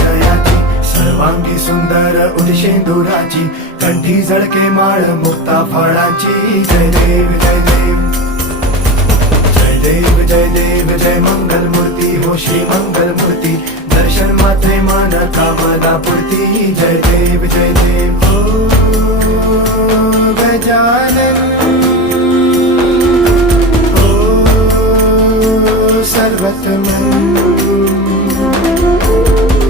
जयाची, सर्वांगी सुंदर उदिशेंदुराची, कंठी झळके माळ मुक्ता फळाची. जय देव जय देव जय देव जय देव जय मंगल मूर्ती हो श्री मंगल मूर्ती, दर्शन मात्रे मान कामना पूर्ती. जय देव जय देव ओ गजानन ओ सर्वतमन